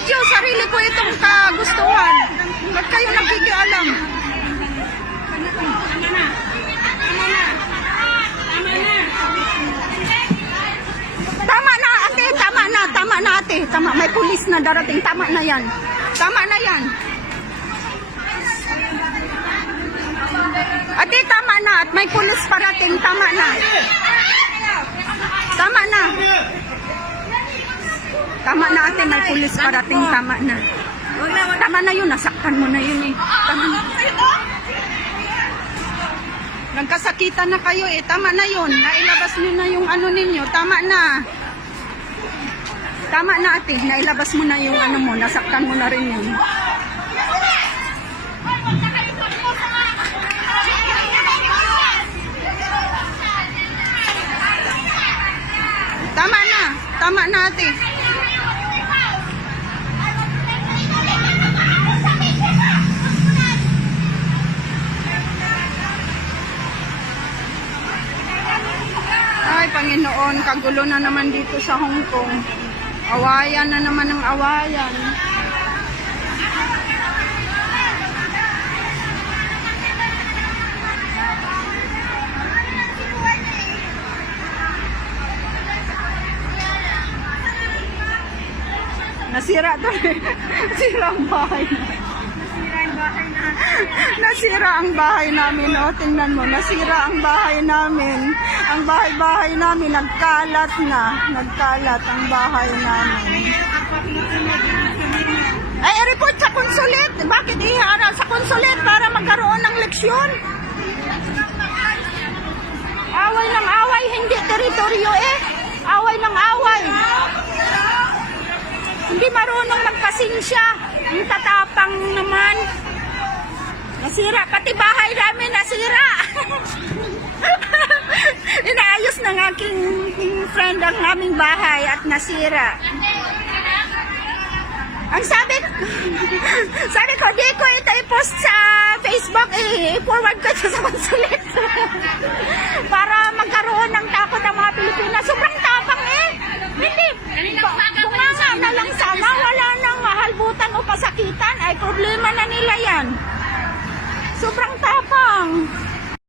video, sarili ko itong kagustuhan. Ba't kayo nakikialam? Tama na. Tama Tama na, ate. Tama na. Tama na, ate. Tama. May pulis na darating. Tama na yan. Tama na yan. Ate, tama na. At may pulis parating. Tama na. Tama na. Tama na ate, may pulis parating. Tama na. Tama na yun. Nasaktan mo na yun eh. Tama na. Nagkasakitan na kayo eh. Tama na yun. Nailabas niyo na yung ano ninyo. Tama na. Tama na ate. Nailabas mo na yung ano mo. Nasaktan mo na rin yun. Tama na. Tama na ate. Panginoon, kagulo na naman dito sa Hong Kong. Awayan na naman ng awayan. Nasira to eh. Ang bahay. Nasira ang bahay namin. O, tingnan mo. Nasira ang bahay namin. Ang bahay-bahay namin, nagkalat na. Nagkalat ang bahay namin. Ay, i-report sa konsulit. Bakit iharap sa konsulit para magkaroon ng leksyon? Away ng away, hindi teritoryo eh. Away ng away. Hindi marunong magpasensya. Ang tatapang naman. Nasira, pati bahay namin nasira. Inaayos ng aking friend ang aming bahay at nasira. Ang sabi, sabi ko, di ko ito i-post sa Facebook, eh, i-forward ko ito sa consulate. Para magkaroon ng takot ang mga Pilipinas. Sobrang tapang eh. Hindi. Kung nga na lang sana, wala nang halbutan o kasakitan, ay problema na nila yan. Sobrang tapang.